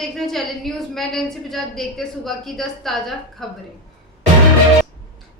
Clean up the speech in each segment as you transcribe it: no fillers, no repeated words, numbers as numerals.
देख रहे हैं चैलेंज न्यूज। मैं नैन्सी प्रजात। देखते सुबह की 10 ताजा खबरें।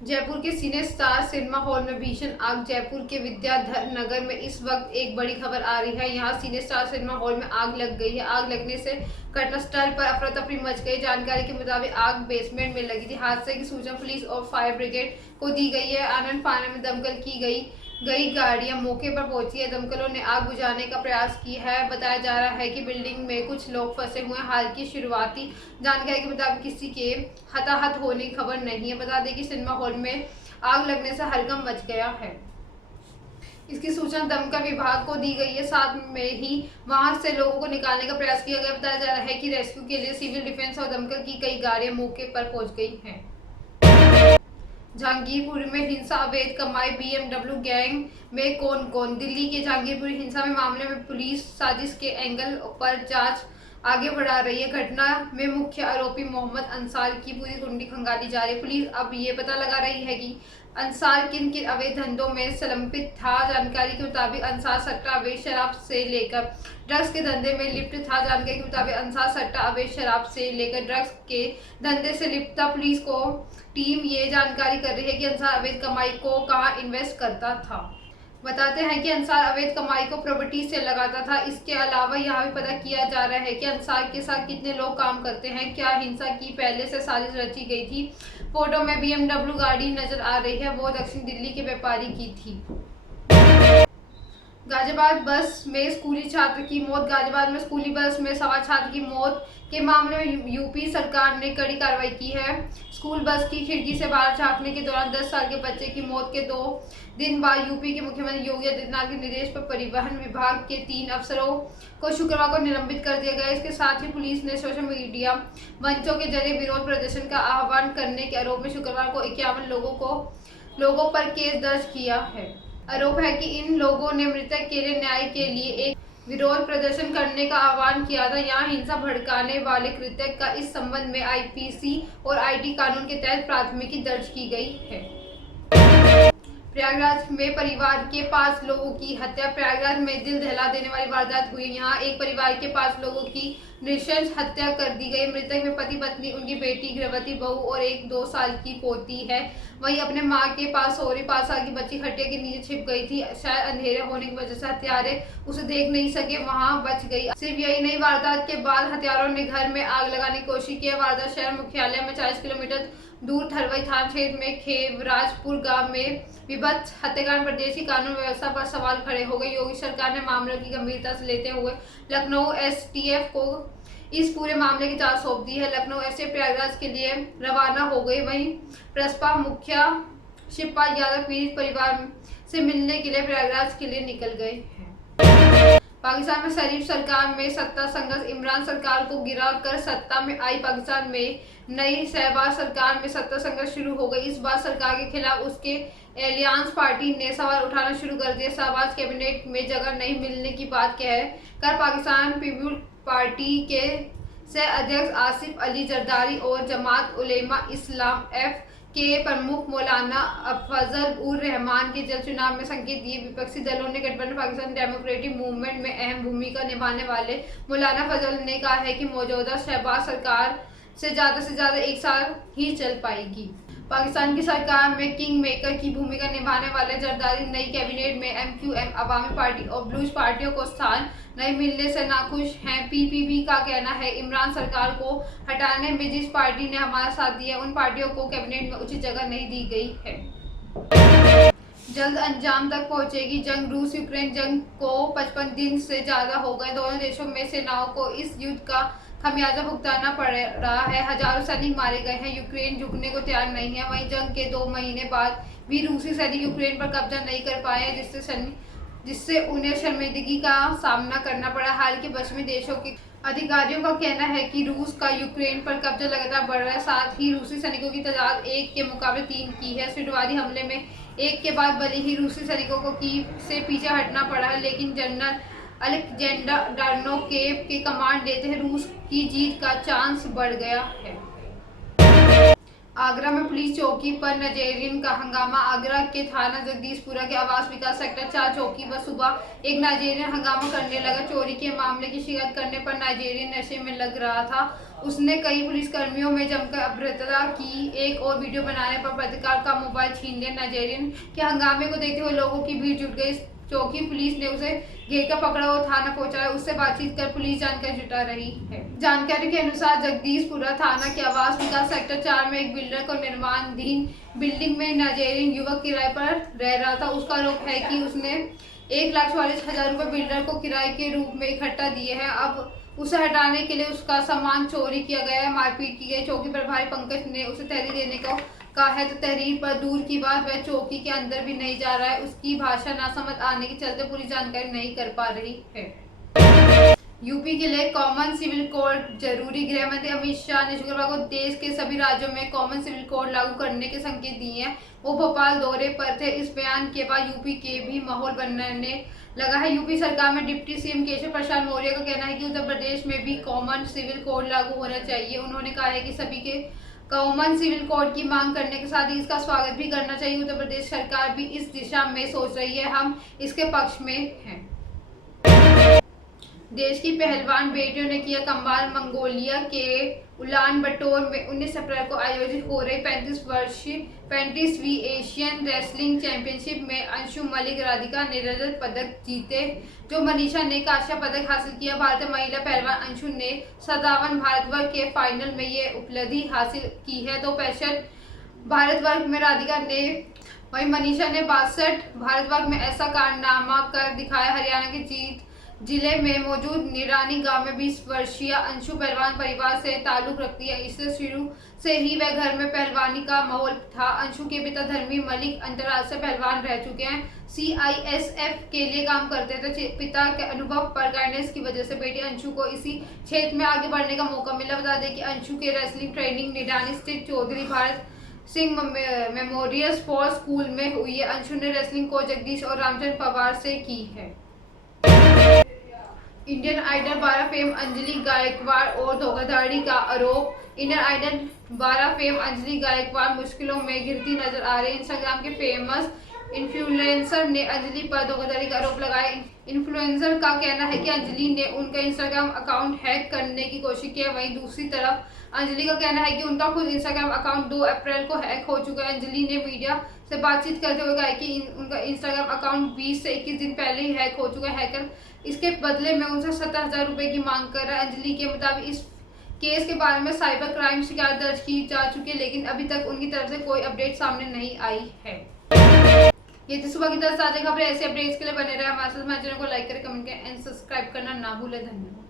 जयपुर के सिने स्टार सिनेमा हॉल में भीषण आग। जयपुर के विद्याधर नगर में इस वक्त एक बड़ी खबर आ रही है। यहाँ सिने स्टार सिनेमा हॉल में आग लग गई है। आग लगने से घटनास्थल पर अफरा तफरी मच गई। जानकारी के मुताबिक आग बेसमेंट में लगी थी। हादसे की सूचना पुलिस और फायर ब्रिगेड को दी गई है। आनंद फानन में दमकल की गई गाड़ियां मौके पर पहुंची है। दमकलों ने आग बुझाने का प्रयास किया है। बताया जा रहा है कि बिल्डिंग में कुछ लोग फंसे हुए हैं। हाल की शुरुआती जानकारी के मुताबिक किसी के हताहत होने की खबर नहीं है। बता दें कि सिनेमा हॉल में आग लगने से हड़कंप मच गया है। इसकी सूचना दमकल विभाग को दी गई है। साथ में ही वहां से लोगों को निकालने का प्रयास किया गया। बताया जा रहा है कि रेस्क्यू के लिए सिविल डिफेंस और दमकल की कई गाड़ियां मौके पर पहुंच गई हैं। जहांगीरपुर में हिंसा, अवैध कमाई, बीएमडब्ल्यू गैंग में कौन कौन। दिल्ली के जहांगीरपुर हिंसा में मामले में पुलिस साजिश के एंगल पर जांच आगे बढ़ा रही है। घटना में मुख्य आरोपी मोहम्मद अंसार की पूरी कुंडली खंगाली जा रही है। पुलिस अब ये पता लगा रही है कि अंसार किन किन अवैध धंधों में संलिप्त था। जानकारी के मुताबिक अंसार सट्टा, अवैध शराब से लेकर ड्रग्स के धंधे में लिप्त था। जानकारी के मुताबिक अंसार सट्टा, अवैध शराब से लेकर ड्रग्स के धंधे से लिप्त था। पुलिस को टीम ये जानकारी कर रही है कि अंसार अवैध कमाई को कहां इन्वेस्ट करता था। बताते हैं कि अंसार अवैध कमाई को प्रॉपर्टी से लगाता था। इसके अलावा यहाँ भी पता किया जा रहा है कि अंसार के साथ कितने लोग काम करते हैं। क्या हिंसा की पहले से साजिश रची गई थी। फोटो में बीएमडब्ल्यू गाड़ी नजर आ रही है। वो दक्षिण दिल्ली के व्यापारी की थी। गाजियाबाद बस में स्कूली छात्र की मौत। गाजियाबाद में स्कूली बस में सवार छात्र की मौत के मामले में यूपी सरकार ने कड़ी कार्रवाई की है। स्कूल बस की खिड़की से बाहर झांकने के दौरान 10 साल के बच्चे की मौत के 2 दिन बाद यूपी के मुख्यमंत्री योगी आदित्यनाथ के निर्देश पर परिवहन विभाग के 3 अफसरों को शुक्रवार को निलंबित कर दिया गया। इसके साथ ही पुलिस ने सोशल मीडिया मंचों के जरिए विरोध प्रदर्शन का आह्वान करने के आरोप में शुक्रवार को 51 लोगों पर केस दर्ज किया है। आरोप है कि इन लोगों ने मृतक के लिए न्याय के लिए एक विरोध प्रदर्शन करने का आह्वान किया था। यहाँ हिंसा भड़काने वाले कृत्य का इस संबंध में आईपीसी और आईटी कानून के तहत प्राथमिकी दर्ज की गई है। प्रयागराज में परिवार के 5 लोगों की हत्या। प्रयागराज में दिल दहला देने वाली वारदात हुई। यहाँ एक परिवार के 5 लोगों की नृशंस हत्या कर दी गई। मृतक में पति, पत्नी, उनकी बेटी, गर्भवती बहू और एक 2 साल की पोती है। वहीं अपने मां के पास सो रही 5 साल की बच्ची खटिया के नीचे छिप गई थी। शायद अंधेरे होने की वजह से हत्यारे उसे देख नहीं सके, वहां बच गई। सिर्फ यही नहीं, वारदात के बाद हत्यारों ने घर में आग लगाने की कोशिश की। वारदात शहर मुख्यालय में 40 किलोमीटर दूर थरवई थाना क्षेत्र में खेवराजपुर गांव में विभत्स हत्याकांड पर देश की कानून व्यवस्था पर सवाल खड़े हो गए। योगी सरकार ने मामले की गंभीरता से लेते हुए लखनऊ एसटीएफ को इस पूरे मामले की जांच सौंप दी है। लखनऊ एसटीएफ प्रयागराज के लिए रवाना हो गई। वहीं प्रसपा मुखिया शिवपाल यादव पीड़ित परिवार से मिलने के लिए प्रयागराज के लिए निकल गए हैं। पाकिस्तान में शरीफ सरकार में सत्ता संघर्ष। इमरान सरकार को गिरा कर सत्ता में आई पाकिस्तान में नई शहबाज सरकार में सत्ता संघर्ष शुरू हो गई। इस बार सरकार के खिलाफ उसके एलियांस पार्टी ने सवाल उठाना शुरू कर दिया। शहबाज कैबिनेट में जगह नहीं मिलने की बात कह कर पाकिस्तान पीपुल्स पार्टी के सह अध्यक्ष आसिफ अली जरदारी और जमात उलेमा इस्लाम एफ के प्रमुख मौलाना फजल उर रहमान के जल्द चुनाव में संकेत दिए। विपक्षी दलों ने गठबंधन पाकिस्तान डेमोक्रेटिक मूवमेंट में अहम भूमिका निभाने वाले मौलाना फजल ने कहा है कि मौजूदा शहबाज सरकार से ज्यादा 1 साल ही चल पाएगी। पाकिस्तान की सरकार में किंग मेकर की भूमिका निभाने वाले जरदारी नई कैबिनेट में एमक्यूएम, अवामी पार्टी और ब्लूज पार्टियों को स्थान नहीं मिलने से नाखुश हैं। पीपीपी का कहना है, इमरान सरकार को हटाने में जिस पार्टी ने हमारा साथ दिया उन पार्टियों को कैबिनेट में उचित जगह नहीं दी गई है। जल्द अंजाम तक पहुंचेगी जंग। रूस यूक्रेन जंग को 55 दिन से ज्यादा हो गए। दोनों देशों में सेनाओं को इस युद्ध का खमियाजा भुगताना पड़ रहा है। हजारों सैनिक मारे गए हैं। यूक्रेन झुकने को तैयार नहीं है। वहीं जंग के 2 महीने बाद भी रूसी सैनिक यूक्रेन पर कब्जा नहीं कर पाए हैं, जिससे उन्हें शर्मिंदगी का सामना करना पड़ा। हाल के पश्चिमी देशों के अधिकारियों का कहना है कि रूस का यूक्रेन पर कब्जा लगातार बढ़ रहा है। साथ ही रूसी सैनिकों की तादाद 1 के मुकाबले 3 की है। शुरुआती हमले में एक के बाद भले ही रूसी सैनिकों को कीव से पीछे हटना पड़ा है, लेकिन जनरल अलेक्जेंडर डार्नोकेव के कमांड लेते हैं रूस की जीत का चांस बढ़ गया है। आगरा में पुलिस चौकी पर नाइजेरियन का हंगामा। आगरा के थाना जगदीशपुरा के आवास विकास सेक्टर 4 चौकी पर सुबह एक नाइजेरियन हंगामा करने लगा। चोरी के मामले की शिकायत करने पर नाइजेरियन नशे में लग रहा था। उसने कई पुलिसकर्मियों में जमकर अभद्रता की। एक और वीडियो बनाने पर पत्रकार का मोबाइल छीन लिया। नाइजेरियन के हंगामे को देखते हुए लोगों की भीड़ जुट गई। चौकी पुलिस ने उसे घेर कर पकड़ा और थाना पहुंचाया। उससे बातचीत कर पुलिस जानकारी जुटा रही है। जानकारी के अनुसार जगदीशपुरा थाना के आवास विकास सेक्टर 4 में एक बिल्डर को निर्माणाधीन बिल्डिंग में नाइजेरियन युवक किराए पर रह रहा था। उसका आरोप है कि उसने 1,44,000 रुपए बिल्डर को किराए के रूप में इकट्ठा दिए हैं। अब उसे हटाने के लिए उसका सामान चोरी किया गया है, मारपीट की गई। चौकी प्रभारी पंकज ने उसे तहरीर देने को कहा है तो तहरीर पर दूर की बात वह चौकी के अंदर भी नहीं जा रहा है। उसकी भाषा ना समझ आने के चलते पूरी जानकारी नहीं कर पा रही है। यूपी के लिए कॉमन सिविल कोड जरूरी। गृह मंत्री अमित शाह ने शुक्रवार को देश के सभी राज्यों में कॉमन सिविल कोड लागू करने के संकेत दिए हैं। वो भोपाल दौरे पर थे। इस बयान के बाद यूपी के भी माहौल बनने लगा है। यूपी सरकार में डिप्टी सीएम केशव प्रसाद मौर्य का कहना है कि उत्तर प्रदेश में भी कॉमन सिविल कोड लागू होना चाहिए। उन्होंने कहा है कि सभी के कॉमन सिविल कोड की मांग करने के साथ ही इसका स्वागत भी करना चाहिए। उत्तर प्रदेश सरकार भी इस दिशा में सोच रही है, हम इसके पक्ष में हैं। देश की पहलवान बेटियों ने किया कमाल। मंगोलिया के उलान बटोर में 19 अप्रैल को आयोजित हो रही 35वीं एशियन रेसलिंग चैंपियनशिप में अंशु मलिक राधिका ने रजत पदक जीते, जो मनीषा ने कांस्य पदक हासिल किया। भारतीय महिला पहलवान अंशु ने 57 भारत वर्ग के फाइनल में ये उपलब्धि हासिल की है। तो 65 भारत वर्ग में राधिका ने, वहीं मनीषा ने 62 भारत वर्ग में ऐसा कारनामा कर दिखाया। हरियाणा के जीत जिले में मौजूद निरानी गांव में 20 वर्षीय अंशु पहलवान परिवार से ताल्लुक रखती है। इससे शुरू से ही वह घर में पहलवानी का माहौल था। अंशु के पिता धर्मी मलिक अंतर्राष्ट्रीय पहलवान रह चुके हैं, CISF के लिए काम करते थे। पिता के अनुभव पर गाइडेंस की वजह से बेटी अंशु को इसी क्षेत्र में आगे बढ़ने का मौका मिला। बता दें कि अंशु के रेसलिंग ट्रेनिंग निरानी स्थित Chaudhary Bharat Singh memorial sports school में हुई है। अंशु ने रेसलिंग कोच जगदीश और रामचंद्र पवार से की है। Indian Idol 12 fame Anjali Gaikwad और धोखाधड़ी का आरोप। Indian Idol 12 fame Anjali Gaikwad मुश्किलों में घिरती नजर आ रही। इंस्टाग्राम के फेमस इन्फ्लुएंसर ने अंजलि पर धोखाधड़ी का आरोप लगाया। इन्फ्लुएंसर का कहना है कि अंजलि ने उनका इंस्टाग्राम अकाउंट हैक करने की कोशिश की है। वहीं दूसरी तरफ अंजलि का कहना है कि उनका खुद इंस्टाग्राम अकाउंट 2 अप्रैल को हैक हो चुका है। अंजलि ने मीडिया से बातचीत करते हुए कहा कि उनका इंस्टाग्राम अकाउंट 20 से 21 दिन पहले ही हैक हो चुका है। हैकर इसके बदले में उनसे 70,000 रुपए की मांग कर रहा है। अंजलि के मुताबिक इस केस के बारे में साइबर क्राइम शिकायत दर्ज की जा चुकी है, लेकिन अभी तक उनकी तरफ से कोई अपडेट सामने नहीं आई है। ये थी सुबह की 10 ताज़ा खबरें। ऐसे अपडेट्स के लिए बने रहे हमारे साथ। हमारे चैनल को लाइक करें, कमेंट करें एंड सब्सक्राइब करना ना भूलें। धन्यवाद।